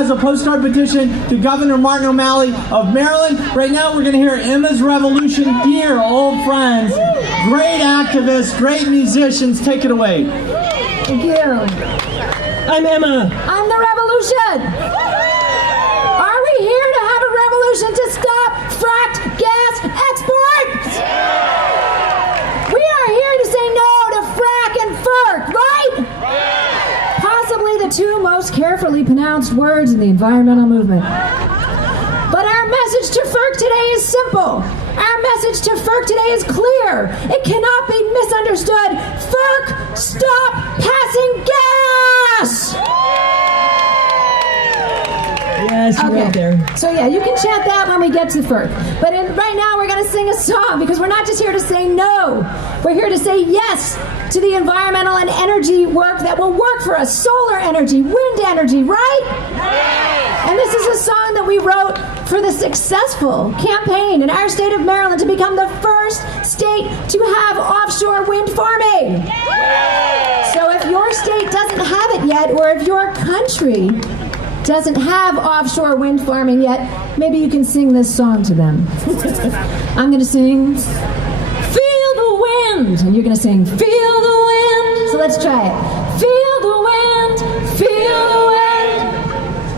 As a postcard petition to Governor Martin O'Malley of Maryland. Right now we're going to hear Emma's Revolution. Dear old friends, great activists, great musicians, take it away. Thank you. I'm Emma. I'm the revolution. Are we here to have a revolution to stop fracked gas exports? We are here to say no to frack and FERC, right? Possibly the two most carefully pronounced words in the environmental movement. But our message to FERC today is simple. Our message to FERC today is clear. It cannot be misunderstood. FERC, stop passing gas! Yes, you're okay. Right there. So yeah, you can chant that when we get to FERC. But right now we're going to sing a song because we're not just here to say no. We're here to say yes to the environmental and energy work that will work for us. Solar energy, wind energy, right? And this is a song that we wrote for the successful campaign in our state of Maryland to become the first state to have offshore wind farming. So if your state doesn't have it yet, or if your country doesn't have offshore wind farming yet, maybe you can sing this song to them. I'm going to sing, Feel the Wind, and you're going to sing, Feel the Wind. So let's try it. Feel the wind, feel the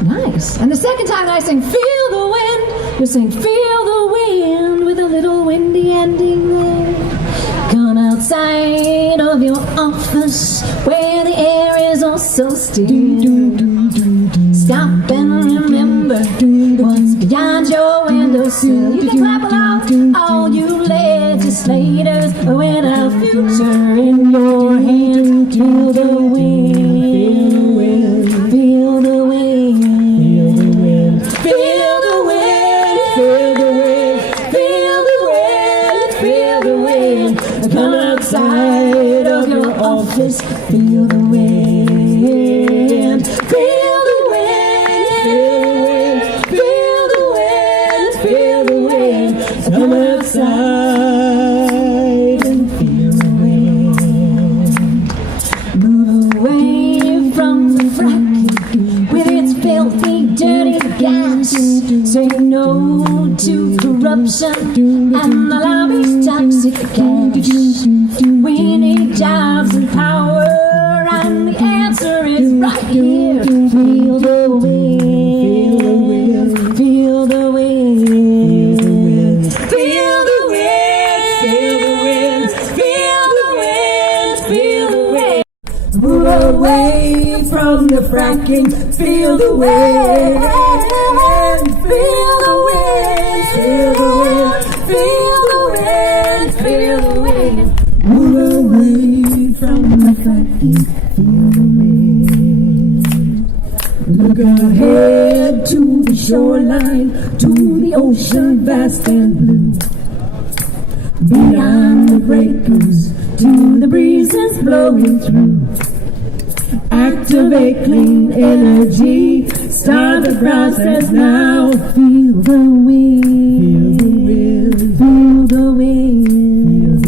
wind. Nice. And the second time that I sing, Feel the Wind, you'll sing, Feel the wind with a little windy ending there. Come outside of your office where the air is all so still. Stop and remember what's beyond your windowsill. You can clap along, all you legislators, with our future in your hands. Feel the wind, feel the wind, feel the wind, feel the wind, feel the wind, feel the wind, feel the wind. Come outside of your office, feel the wind, feel the come outside and feel the wind. Move away from the fracking with its filthy, dirty gas. Say no to corruption and the lobby's toxic cash. We need jobs and power, and the answer is right here. Feel the wind, feel the wind. Move away from the fracking, feel the wind, feel the wind, feel the wind, feel the wind, feel the wind. Move away from the fracking, feel the wind. Look ahead to the shoreline, to the ocean vast and blue. Beyond the breakers, to the breezes blowing through. Activate clean energy, start the process now. Feel the wind, feel the wind, feel the wind,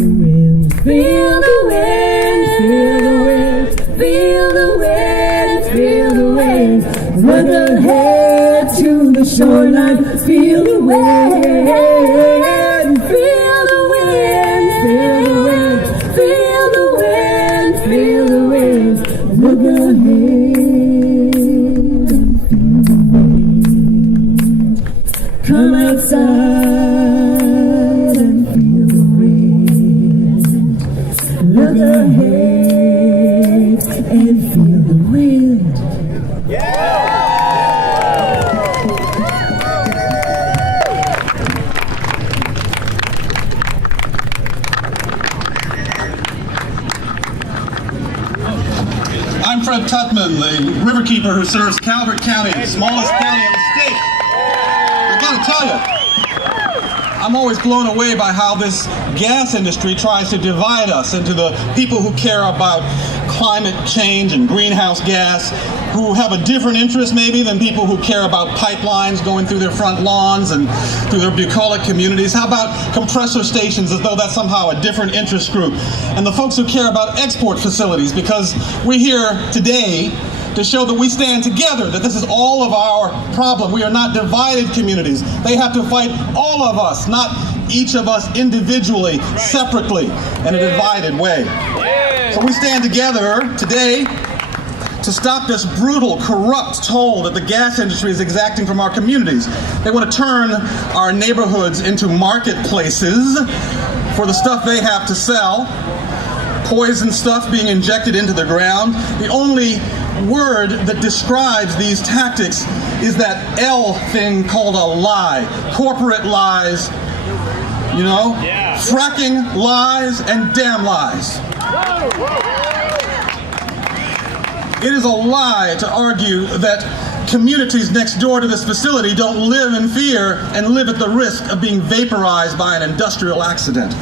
feel the wind, feel the wind, feel the wind, feel the wind. Look ahead to the shoreline, feel the wind, feel the wind, feel the wind, feel the wind, feel the wind. Look ahead and feel the wind. Come outside and feel the wind. Look ahead and feel the wind. Yeah! I'm Tutman, the Riverkeeper who serves Calvert County, the smallest county in the state. I gotta tell you, I'm always blown away by how this gas industry tries to divide us into the people who care about climate change and greenhouse gas, who have a different interest maybe than people who care about pipelines going through their front lawns and through their bucolic communities. How about compressor stations, as though that's somehow a different interest group? And the folks who care about export facilities, because we're here today to show that we stand together, that this is all of our problem. We are not divided communities. They have to fight all of us, not each of us individually, separately, in a divided way. So we stand together today to stop this brutal, corrupt toll that the gas industry is exacting from our communities. They want to turn our neighborhoods into marketplaces for the stuff they have to sell, poison stuff being injected into the ground. The only word that describes these tactics is that L thing called a lie. Corporate lies, you know? Yeah. Fracking lies and damn lies. It is a lie to argue that communities next door to this facility don't live in fear and live at the risk of being vaporized by an industrial accident.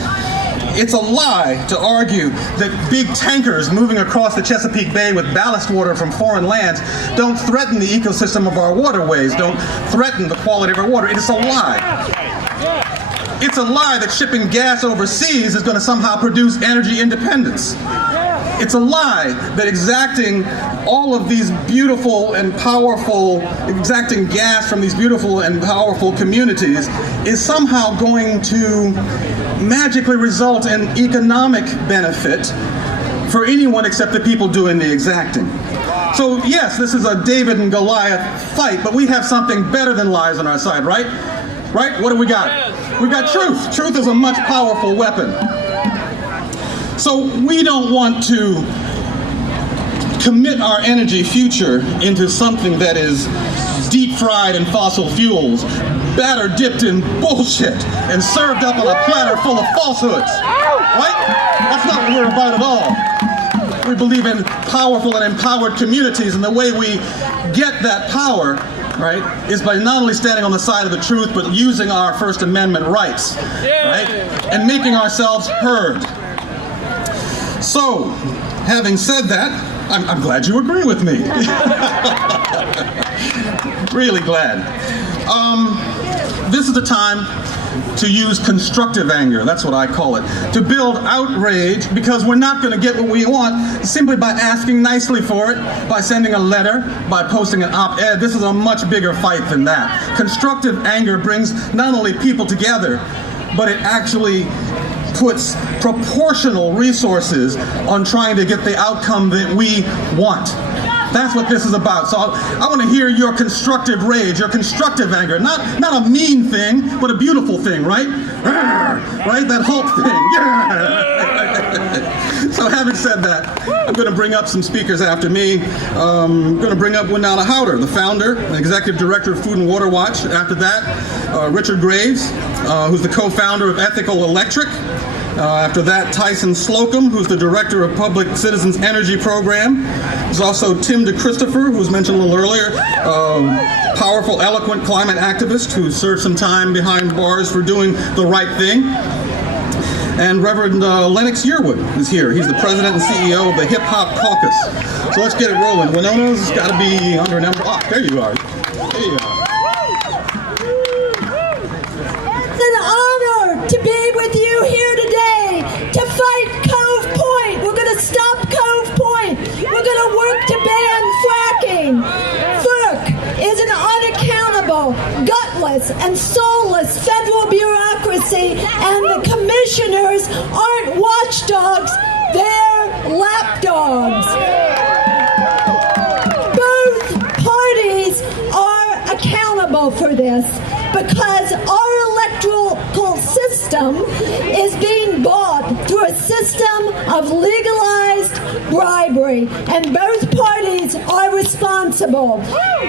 It's a lie to argue that big tankers moving across the Chesapeake Bay with ballast water from foreign lands don't threaten the ecosystem of our waterways, don't threaten the quality of our water. It is a lie. It's a lie that shipping gas overseas is going to somehow produce energy independence. It's a lie that exacting all of these beautiful and powerful, exacting gas from these beautiful and powerful communities is somehow going to magically result in economic benefit for anyone except the people doing the exacting. So yes, this is a David and Goliath fight, but we have something better than lies on our side, right? Right? What do we got? We've got truth. Truth is a much powerful weapon. So we don't want to commit our energy future into something that is deep fried in fossil fuels, batter dipped in bullshit, and served up on a platter full of falsehoods. Right? That's not what we're about at all. We believe in powerful and empowered communities, and the way we get that power, right, is by not only standing on the side of the truth, but using our First Amendment rights, right, and making ourselves heard. So, having said that, I'm glad you agree with me. Really glad. This is the time to use constructive anger, that's what I call it, to build outrage, because we're not going to get what we want simply by asking nicely for it, by sending a letter, by posting an op-ed. This is a much bigger fight than that. Constructive anger brings not only people together, but it actually puts proportional resources on trying to get the outcome that we want. That's what this is about. So I want to hear your constructive rage, your constructive anger. Not a mean thing, but a beautiful thing, right? Right? That Hulk thing. So having said that, I'm going to bring up some speakers after me. I'm going to bring up Winonah Hauther, the founder and executive director of Food and Water Watch. After that, Richard Graves, who's the co-founder of Ethical Electric. After that, Tyson Slocum, who's the director of Public Citizens Energy Program. There's also Tim DeChristopher, who was mentioned a little earlier, powerful, eloquent climate activist who served some time behind bars for doing the right thing. And Reverend Lennox Yearwood is here. He's the president and CEO of the Hip Hop Caucus. So let's get it rolling. Winonah's got to be under an umbrella. Oh, there you are. There you are. It's an honor to be with you here today to fight Cove Point. We're going to stop Cove Point. We're going to work to ban fracking. FERC is an unaccountable, gutless, and soulless federal bureaucracy, and the commissioners aren't watchdogs, they're lapdogs. Both parties are accountable for this because our electoral system is being bought through a system of legalized bribery, and both parties are responsible.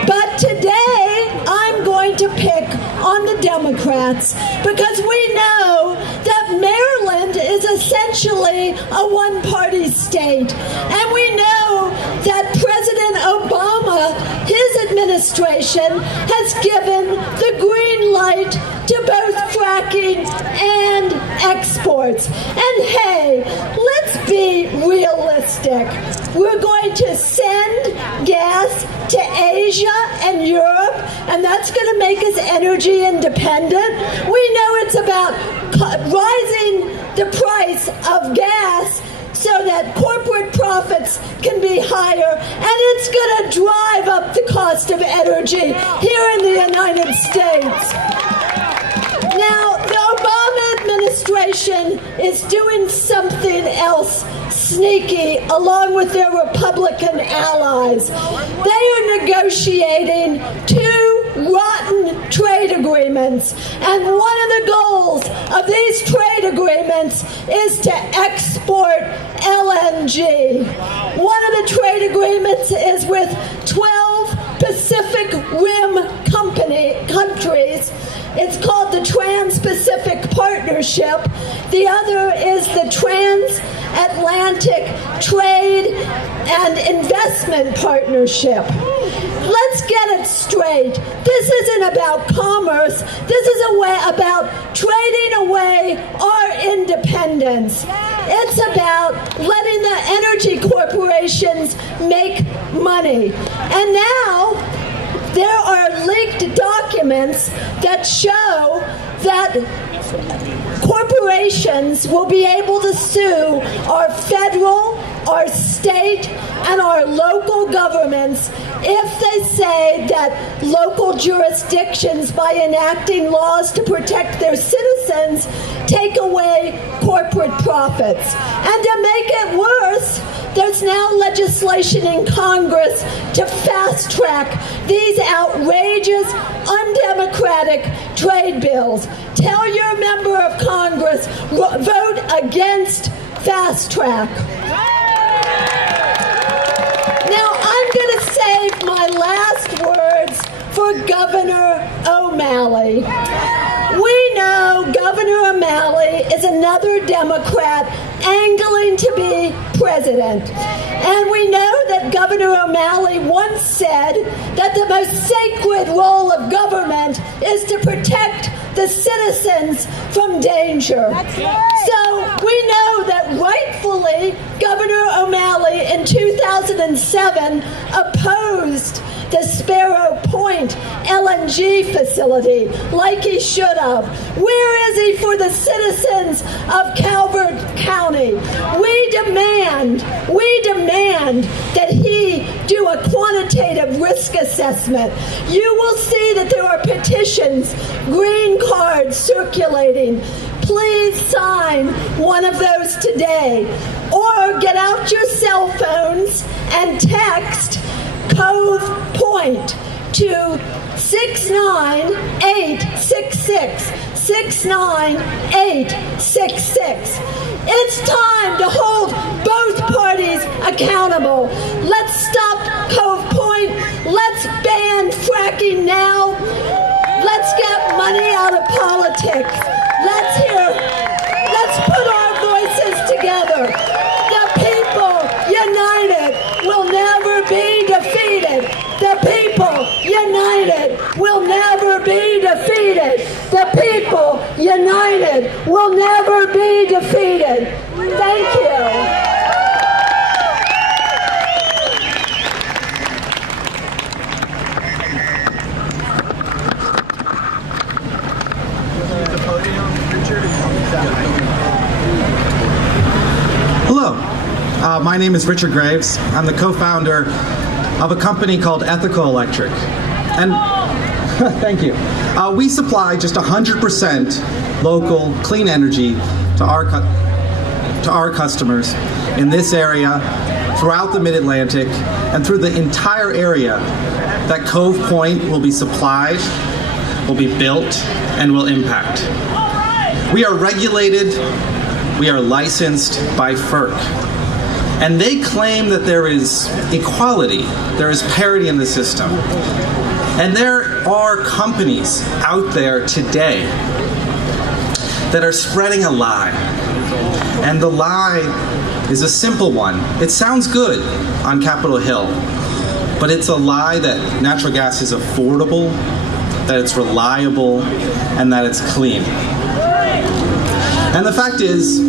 But today, I'm going to pick on the Democrats because we know that Maryland is essentially a one-party state, and we know that President Obama, his administration, has given the green light to both fracking and exports. And hey, let's be realistic. We're going to send gas to Asia and Europe, and that's going to make us energy independent. We know it's about rising the price of gas so that corporate profits can be higher, and it's going to drive up the cost of energy here in the United States. Now, the Obama administration is doing something else sneaky along with their Republican allies. They are negotiating 2 rotten trade agreements, and one of the goals of these trade agreements is to export LNG. One of the trade agreements is with 12 Pacific Rim countries. It's called the Trans-Pacific Partnership. The other is the Transatlantic Trade and Investment Partnership. Let's get it straight. This isn't about commerce. This is about trading away our independence. It's about letting the energy corporations make money. And now, there are leaked documents that show that corporations will be able to sue our federal, our state, and our local governments if they say that local jurisdictions, by enacting laws to protect their citizens, take away corporate profits. And to make it worse, there's now legislation in Congress to fast-track these outrageous, undemocratic trade bills. Tell your member of Congress, vote against fast-track. Now, I'm going to save my last words for Governor O'Malley. We know Governor O'Malley is another Democrat angling to be president. And we know that Governor O'Malley once said that the most sacred role of government is to protect the citizens from danger. That's right. So we know that rightfully Governor O'Malley in 2007 opposed the Sparrow Point LNG facility like he should have. Where is he for the citizens of Calvert County? We demand that he do a quantitative risk assessment. You will see that there are petitions, green cards circulating. Please sign one of those today. Or get out your cell phones and text Cove Point to 69866. 69866. It's time to hold both parties accountable. Let's stop Cove Point. Let's ban fracking now. Let's get money out of politics. Let's put our voices together. The people united will never be defeated. The people united will never be defeated. The people united will never be defeated. Thank you. Hello, my name is Richard Graves. I'm the co-founder of a company called Ethical Electric. And thank you. We supply just 100% local clean energy to our customers in this area, throughout the Mid-Atlantic, and through the entire area that Cove Point will be supplied, will be built, and will impact. We are regulated, we are licensed by FERC. And they claim that there is equality, there is parity in the system. And there are companies out there today that are spreading a lie. And the lie is a simple one. It sounds good on Capitol Hill, but it's a lie that natural gas is affordable, that it's reliable, and that it's clean. And the fact is,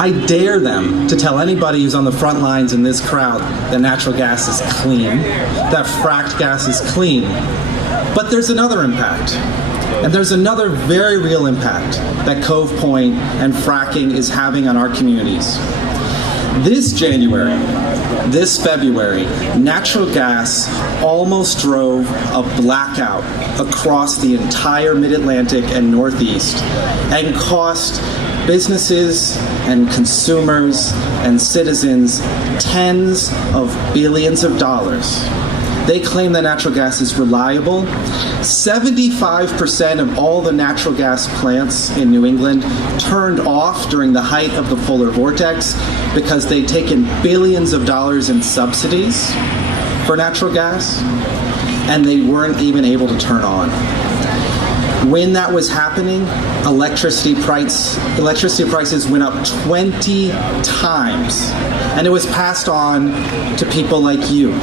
I dare them to tell anybody who's on the front lines in this crowd that natural gas is clean, that fracked gas is clean. But there's another impact. And there's another very real impact that Cove Point and fracking is having on our communities. This January, this February, natural gas almost drove a blackout across the entire Mid-Atlantic and Northeast and cost businesses and consumers and citizens tens of billions of dollars. They claim that natural gas is reliable. 75% of all the natural gas plants in New England turned off during the height of the polar vortex because they'd taken billions of dollars in subsidies for natural gas, and they weren't even able to turn on. When that was happening, electricity prices went up 20 times, and it was passed on to people like you.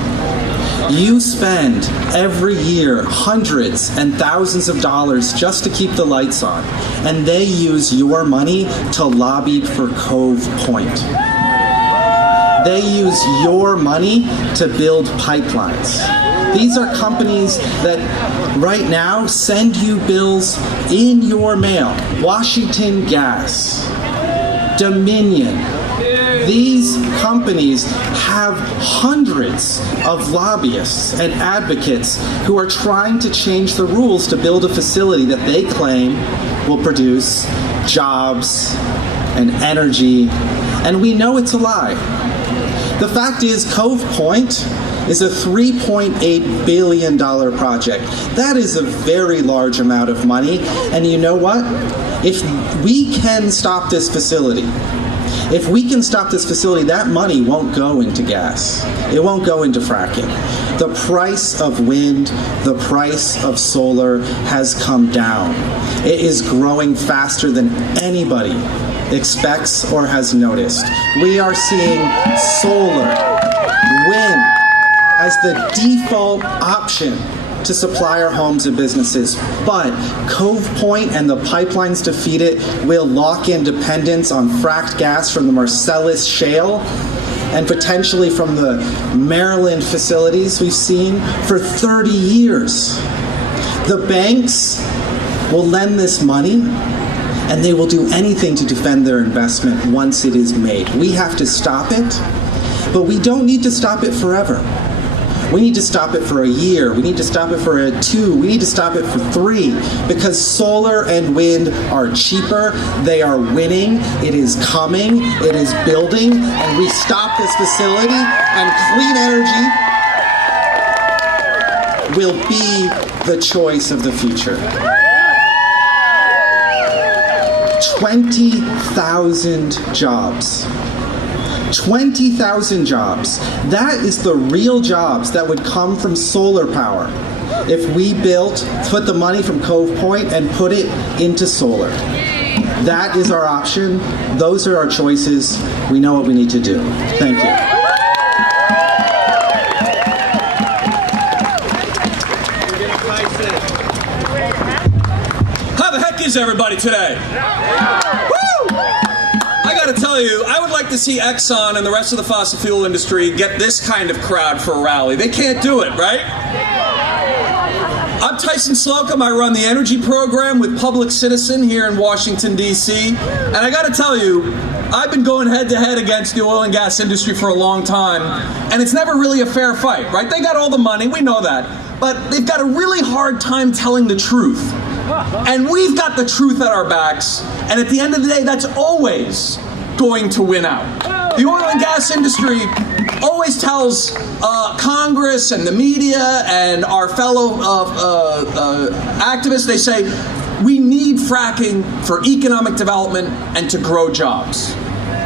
You spend every year hundreds and thousands of dollars just to keep the lights on, and they use your money to lobby for Cove Point. They use your money to build pipelines. These are companies that right now send you bills in your mail. Washington Gas, Dominion. These companies have hundreds of lobbyists and advocates who are trying to change the rules to build a facility that they claim will produce jobs and energy, and we know it's a lie. The fact is, Cove Point is a $3.8 billion project. That is a very large amount of money, and you know what? If we can stop this facility, that money won't go into gas. It won't go into fracking. The price of wind, the price of solar has come down. It is growing faster than anybody expects or has noticed. We are seeing solar, wind as the default option to supply our homes and businesses. But Cove Point and the pipelines to feed it will lock in dependence on fracked gas from the Marcellus Shale and potentially from the Maryland facilities we've seen for 30 years. The banks will lend this money, and they will do anything to defend their investment once it is made. We have to stop it, but we don't need to stop it forever. We need to stop it for a year. We need to stop it for 2. We need to stop it for 3, because solar and wind are cheaper. They are winning. It is coming. It is building. And we stop this facility, and clean energy will be the choice of the future. 20,000 jobs. 20,000 jobs. That is the real jobs that would come from solar power if we put the money from Cove Point and put it into solar. That is our option. Those are our choices. We know what we need to do. Thank you. How the heck is everybody today? I gotta tell you, I would like to see Exxon and the rest of the fossil fuel industry get this kind of crowd for a rally. They can't do it, right? I'm Tyson Slocum. I run the energy program with Public Citizen here in Washington, D.C. And I gotta tell you, I've been going head to head against the oil and gas industry for a long time, and it's never really a fair fight, right? They got all the money, we know that, but they've got a really hard time telling the truth. And we've got the truth at our backs, and at the end of the day, that's always going to win out. The oil and gas industry always tells Congress and the media and our fellow activists, they say, we need fracking for economic development and to grow jobs.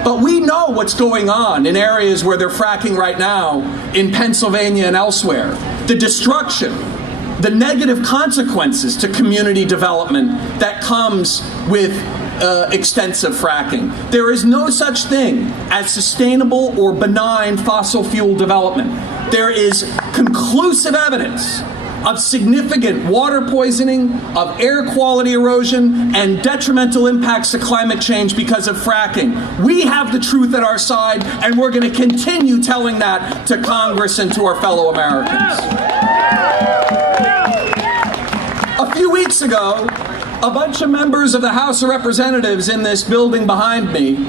But we know what's going on in areas where they're fracking right now in Pennsylvania and elsewhere. The destruction, the negative consequences to community development that comes with extensive fracking. There is no such thing as sustainable or benign fossil fuel development. There is conclusive evidence of significant water poisoning, of air quality erosion, and detrimental impacts to climate change because of fracking. We have the truth at our side, and we're going to continue telling that to Congress and to our fellow Americans. A few weeks ago, a bunch of members of the House of Representatives in this building behind me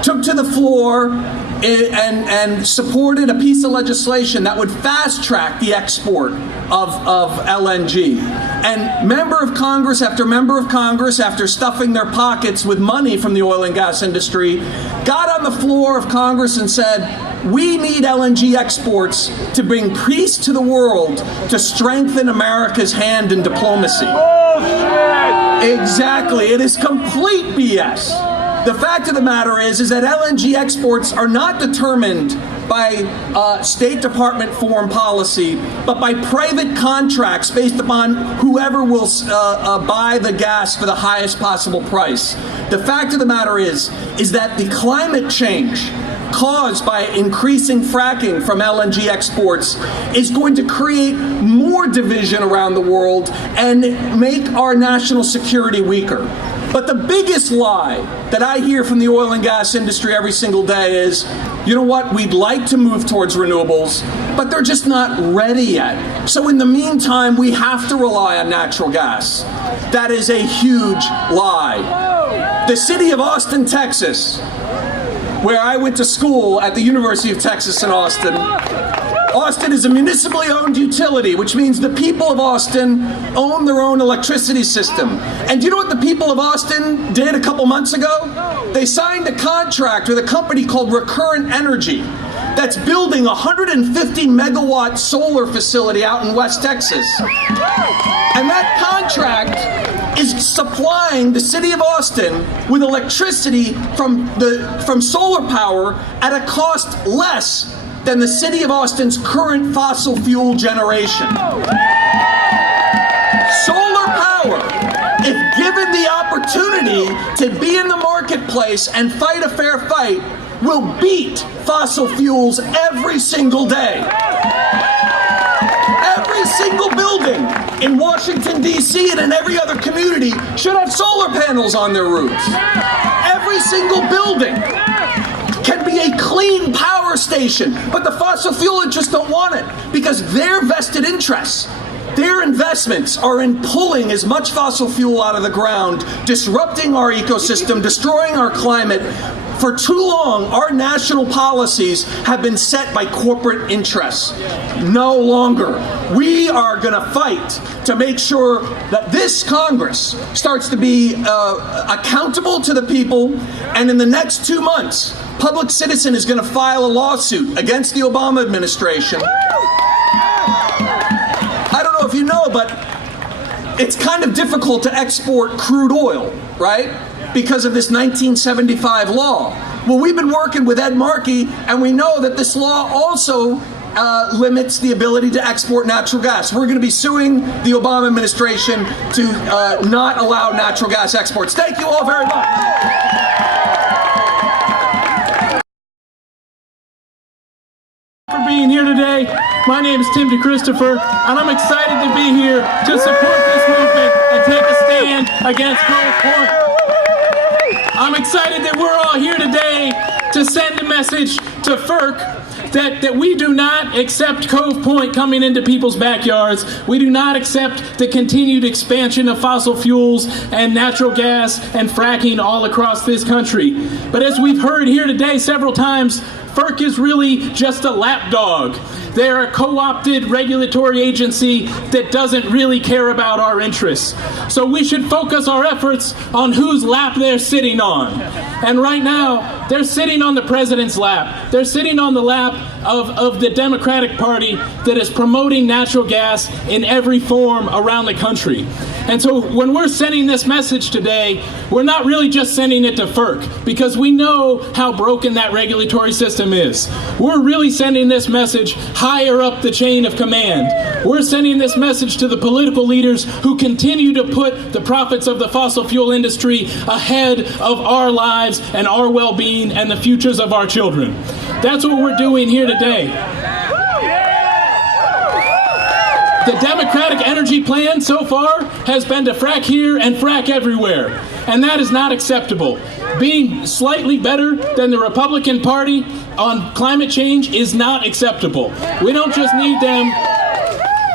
took to the floor and supported a piece of legislation that would fast-track the export of LNG. And member of Congress, after stuffing their pockets with money from the oil and gas industry, got on the floor of Congress and said, we need LNG exports to bring peace to the world, to strengthen America's hand in diplomacy. Exactly. It is complete BS. The fact of the matter is that LNG exports are not determined by State Department foreign policy, but by private contracts based upon whoever will buy the gas for the highest possible price. The fact of the matter is that the climate change caused by increasing fracking from LNG exports is going to create more division around the world and make our national security weaker. But the biggest lie that I hear from the oil and gas industry every single day is, you know what, we'd like to move towards renewables, but they're just not ready yet. So in the meantime, we have to rely on natural gas. That is a huge lie. The city of Austin, Texas, where I went to school at the University of Texas in Austin. Austin is a municipally owned utility, which means the people of Austin own their own electricity system. And do you know what the people of Austin did a couple months ago? They signed a contract with a company called Recurrent Energy that's building a 150 megawatt solar facility out in West Texas. And that contract is supplying the city of Austin with electricity from solar power at a cost less than the city of Austin's current fossil fuel generation. Solar power, if given the opportunity to be in the marketplace and fight a fair fight, will beat fossil fuels every single day. Every single building in Washington, D.C. and in every other community should have solar panels on their roofs. Every single building can be a clean power station, but the fossil fuel interests don't want it because their vested interests, their investments are in pulling as much fossil fuel out of the ground, disrupting our ecosystem, destroying our climate. For too long, our national policies have been set by corporate interests. No longer. We are going to fight to make sure that this Congress starts to be accountable to the people, and in the next 2 months, Public Citizen is going to file a lawsuit against the Obama administration. I don't know if you know, but it's kind of difficult to export crude oil, right? Because of this 1975 law. Well, we've been working with Ed Markey, and we know that this law also limits the ability to export natural gas. We're going to be suing the Obama administration to not allow natural gas exports. Thank you all very much. For being here today. My name is Tim DeChristopher, and I'm excited to be here to support this movement and take a stand against Cove Point. I'm excited that we're all here today to send a message to FERC that we do not accept Cove Point coming into people's backyards. We do not accept the continued expansion of fossil fuels and natural gas and fracking all across this country. But as we've heard here today several times, FERC is really just a lapdog. They're a co-opted regulatory agency that doesn't really care about our interests. So we should focus our efforts on whose lap they're sitting on. And right now, they're sitting on the president's lap. They're sitting on the lap of the Democratic Party that is promoting natural gas in every form around the country. And so when we're sending this message today, we're not really just sending it to FERC, because we know how broken that regulatory system is. We're really sending this message higher up the chain of command. We're sending this message to the political leaders who continue to put the profits of the fossil fuel industry ahead of our lives and our well-being and the futures of our children. That's what we're doing here today. The Democratic energy plan so far has been to frack here and frack everywhere, and that is not acceptable. Being slightly better than the Republican Party on climate change is not acceptable. We don't just need them.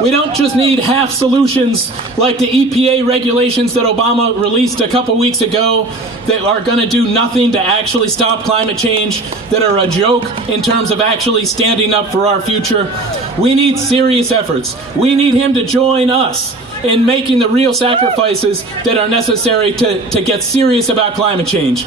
We don't just need half solutions like the EPA regulations that Obama released a couple weeks ago that are going to do nothing to actually stop climate change, that are a joke in terms of actually standing up for our future. We need serious efforts. We need him to join us in making the real sacrifices that are necessary to get serious about climate change.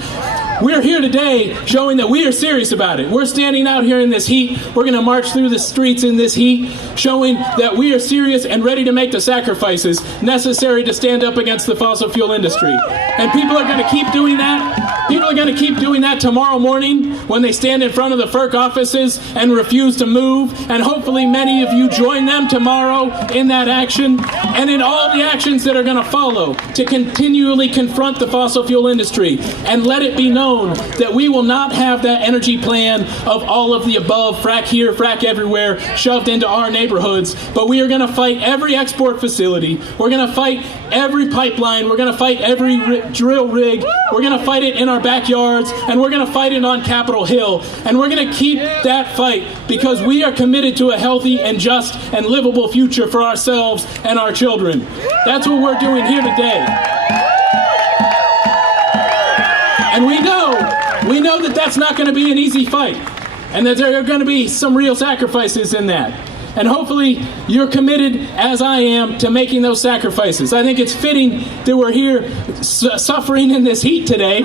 We're here today showing that we are serious about it. We're standing out here in this heat. We're going to march through the streets in this heat, showing that we are serious and ready to make the sacrifices necessary to stand up against the fossil fuel industry. And people are going to keep doing that. People are going to keep doing that tomorrow morning when they stand in front of the FERC offices and refuse to move. And hopefully many of you join them tomorrow in that action and in all the actions that are going to follow to continually confront the fossil fuel industry and let it be known that we will not have that energy plan of all of the above, frack here, frack everywhere, shoved into our neighborhoods, but we are going to fight every export facility. We're going to fight every pipeline. We're going to fight every drill rig. We're going to fight it in our backyards, and we're going to fight it on Capitol Hill. And we're going to keep that fight because we are committed to a healthy and just and livable future for ourselves and our children. That's what we're doing here today. And we know that that's not going to be an easy fight, and that there are going to be some real sacrifices in that. And hopefully you're committed, as I am, to making those sacrifices. I think it's fitting that we're here suffering in this heat today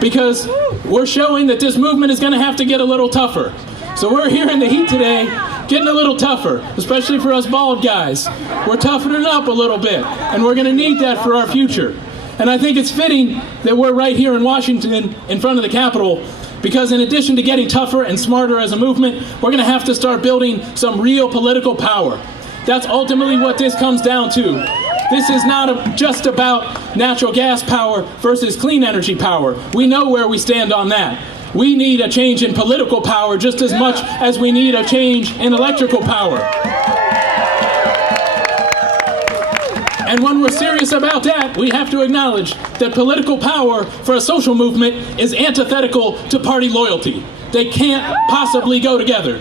because we're showing that this movement is going to have to get a little tougher. So we're here in the heat today, getting a little tougher, especially for us bald guys. We're toughening up a little bit, and we're going to need that for our future. And I think it's fitting that we're right here in Washington in front of the Capitol because in addition to getting tougher and smarter as a movement, we're going to have to start building some real political power. That's ultimately what this comes down to. This is not just about natural gas power versus clean energy power. We know where we stand on that. We need a change in political power just as much as we need a change in electrical power. And when we're serious about that, we have to acknowledge that political power for a social movement is antithetical to party loyalty. They can't possibly go together.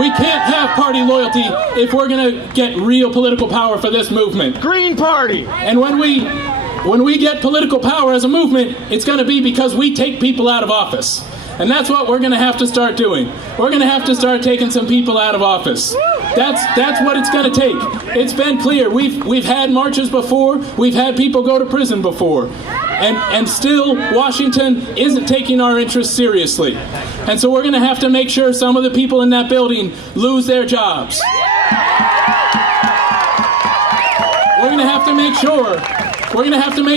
We can't have party loyalty if we're going to get real political power for this movement. Green Party! And when we get political power as a movement, it's going to be because we take people out of office. And that's what we're going to have to start doing. We're going to have to start taking some people out of office. That's what it's going to take. It's been clear. We've had marches before. We've had people go to prison before. And still, Washington isn't taking our interests seriously. And so we're going to have to make sure some of the people in that building lose their jobs. We're going to have to make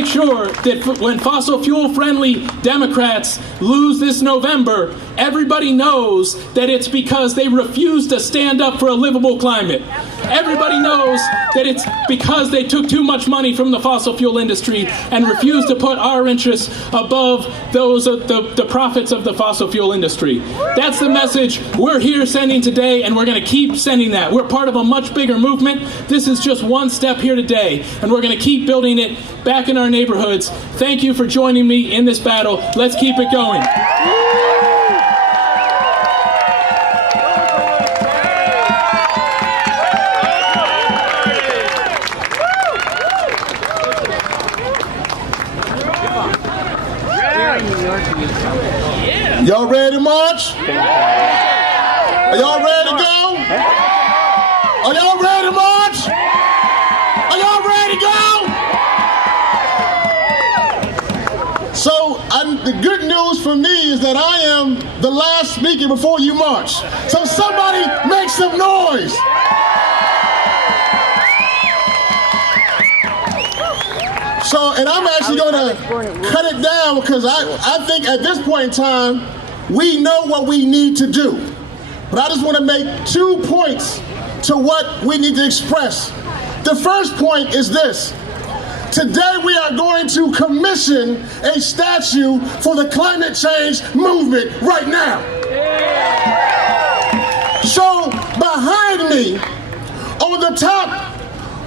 sure that when fossil fuel friendly Democrats lose this November, everybody knows that it's because they refuse to stand up for a livable climate. Everybody knows that it's because they took too much money from the fossil fuel industry and refused to put our interests above those of the profits of the fossil fuel industry. That's the message we're here sending today, and we're going to keep sending that. We're part of a much bigger movement. This is just one step here today, and we're going to keep building it back in our neighborhoods. Thank you for joining me in this battle. Let's keep it going. Y'all ready to march? Are y'all ready to go? Are y'all ready to march? Are y'all ready to go? So the good news for me is that I am the last speaker before you march. So somebody make some noise. So, and I'm actually going to cut it down because I think at this point in time, we know what we need to do. But I just want to make 2 points to what we need to express. The first point is this. Today we are going to commission a statue for the climate change movement right now. So behind me, on the top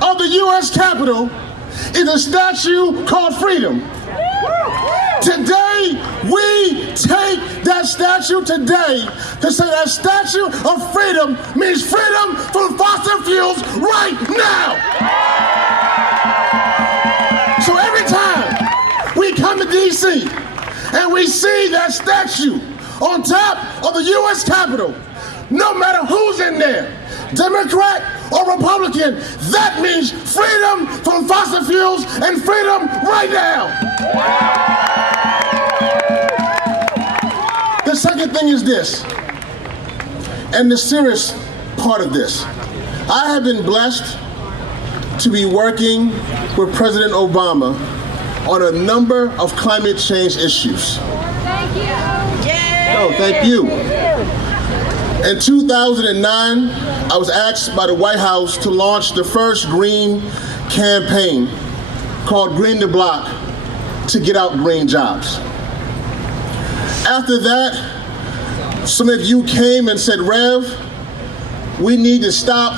of the U.S. Capitol is a statue called freedom. Today, we take that statue today to say that statue of freedom means freedom from fossil fuels right now. So every time we come to D.C. and we see that statue on top of the U.S. Capitol, no matter who's in there, Democrat or Republican, that means freedom from fossil fuels and freedom right now. The second thing is this, and the serious part of this. I have been blessed to be working with President Obama on a number of climate change issues. Thank you. Oh, thank you. In 2009, I was asked by the White House to launch the first green campaign called Green the Block to get out green jobs. After that, some of you came and said, Rev, we need to stop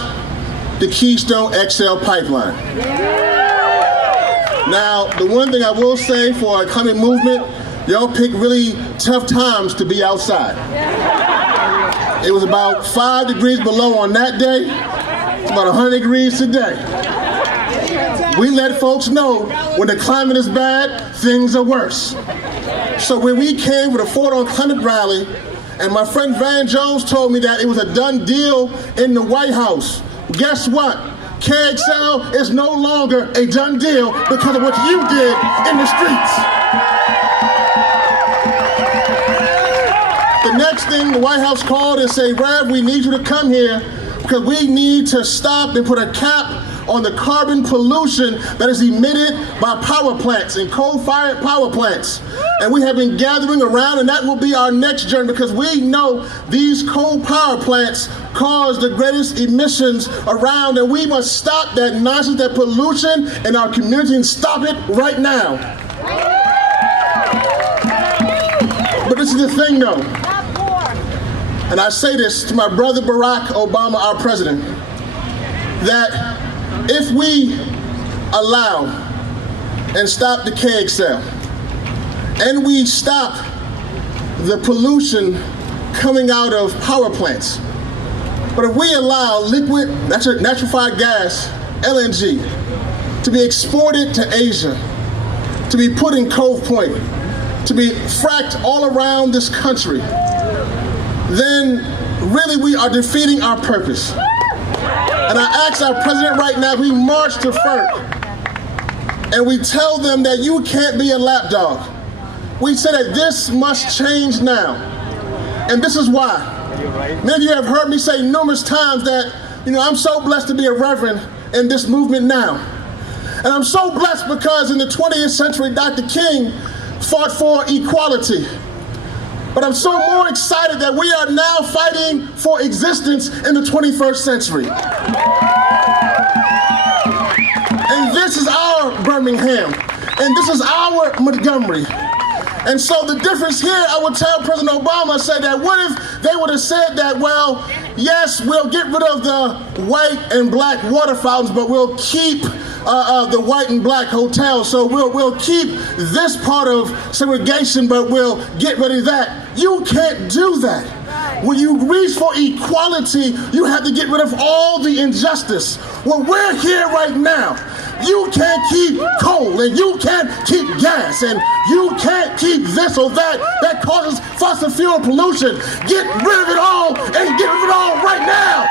the Keystone XL pipeline. Now, the one thing I will say for a climate movement, y'all pick really tough times to be outside. It was about 5 degrees below on that day. It's about 100 degrees today. We let folks know when the climate is bad, things are worse. So when we came with a Ford on Climate rally, and my friend Van Jones told me that it was a done deal in the White House, guess what? KXL is no longer a done deal because of what you did in the streets. The next thing, the White House called and said, Rev, we need you to come here because we need to stop and put a cap on the carbon pollution that is emitted by power plants and coal-fired power plants. And we have been gathering around, and that will be our next journey because we know these coal power plants cause the greatest emissions around, and we must stop that nonsense, that pollution in our community, and stop it right now. But this is the thing, though, and I say this to my brother Barack Obama, our president, that if we allow and stop the KXL, and we stop the pollution coming out of power plants, but if we allow liquid natural gas, LNG, to be exported to Asia, to be put in Cove Point, to be fracked all around this country, then really we are defeating our purpose. And I ask our president right now, we march to FERC and we tell them that you can't be a lapdog. We say that this must change now. And this is why. Many of you have heard me say numerous times that, I'm so blessed to be a reverend in this movement now. And I'm so blessed because in the 20th century, Dr. King fought for equality. But I'm so more excited that we are now fighting for existence in the 21st century. And this is our Birmingham. And this is our Montgomery. And so the difference here, I would tell President Obama, say that what if they would have said that, well, yes, we'll get rid of the white and black water fountains, but we'll keep the white and black hotels. So we'll keep this part of segregation, but we'll get rid of that. You can't do that. When you reach for equality, you have to get rid of all the injustice. Well, we're here right now. You can't keep coal, and you can't keep gas, and you can't keep this or that causes fossil fuel pollution. Get rid of it all, and get rid of it all right now.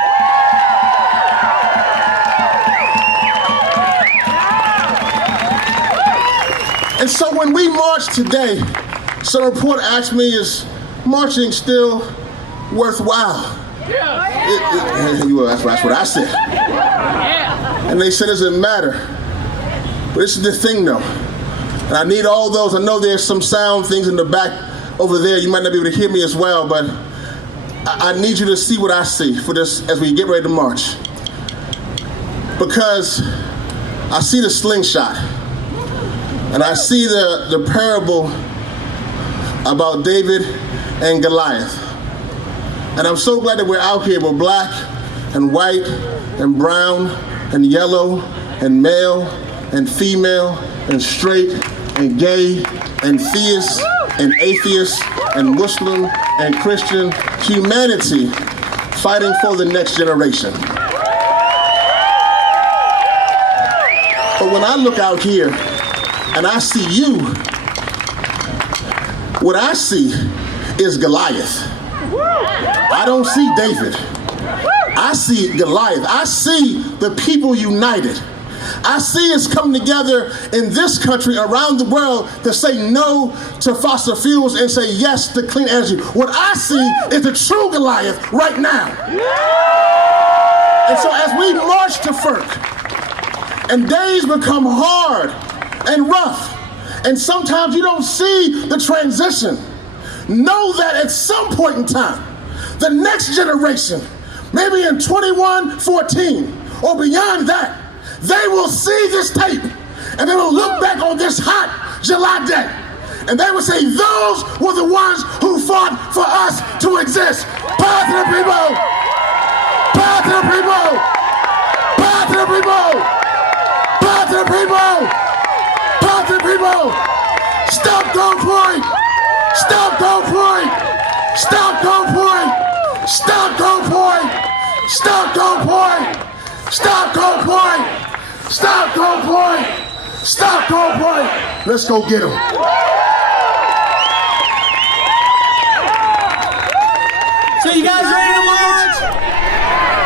And so when we march today, some report asked me, is marching still worthwhile? That's what I said. And they said, does it matter? But this is the thing, though. And I need all those. I know there's some sound things in the back over there. You might not be able to hear me as well, but I need you to see what I see for this as we get ready to march. Because I see the slingshot. And I see the parable about David and Goliath. And I'm so glad that we're out here. We're black and white and brown and yellow and male and female and straight and gay and theist and atheist and Muslim and Christian humanity fighting for the next generation. But when I look out here and I see you, what I see is Goliath. I don't see David. I see Goliath. I see the people united. I see us come together in this country, around the world, to say no to fossil fuels and say yes to clean energy. What I see is the true Goliath right now. And so as we march to FERC, and days become hard and rough, and sometimes you don't see the transition, know that at some point in time, the next generation, maybe in 2114 or beyond that, they will see this tape and they will look back on this hot July day and they will say, those were the ones who fought for us to exist. Power to the people! Power to the people! Power to the people! Power to the people! Power to the people! Stop Cove Point! Stop Cove Point! Stop Cove Point! Stop Cove Point! Stop Cove Point! Stop Cove Point! Stop Cove Point! Stop Cove Point! Let's go get them. So you guys ready to march?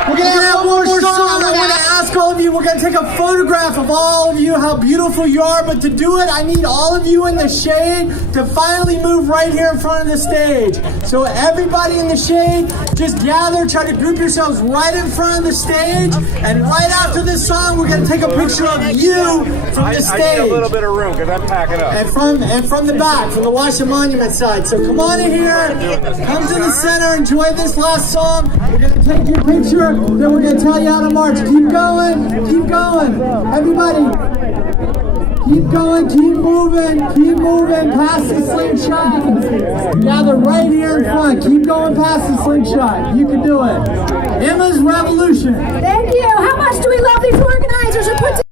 We're going to have one more song. I want to ask all of you, we're going to take a photograph of all of you, how beautiful you are, but to do it, I need all of you in the shade to finally move right here in front of the stage. So everybody in the shade, just gather, try to group yourselves right in front of the stage, and right after this song, we're going to take a picture of you from the stage. I need a little bit of room, because I'm packing up. And from the back, from the Washington Monument side. So come on in here, come to the center, enjoy this last song. We're going to take your picture, then we're going to tell you how to march. Keep going, everybody. Keep going, keep moving, past the slingshot. Gather right here in front. Keep going past the slingshot. You can do it. Emma's Revolution. Thank you. How much do we love these organizers who put together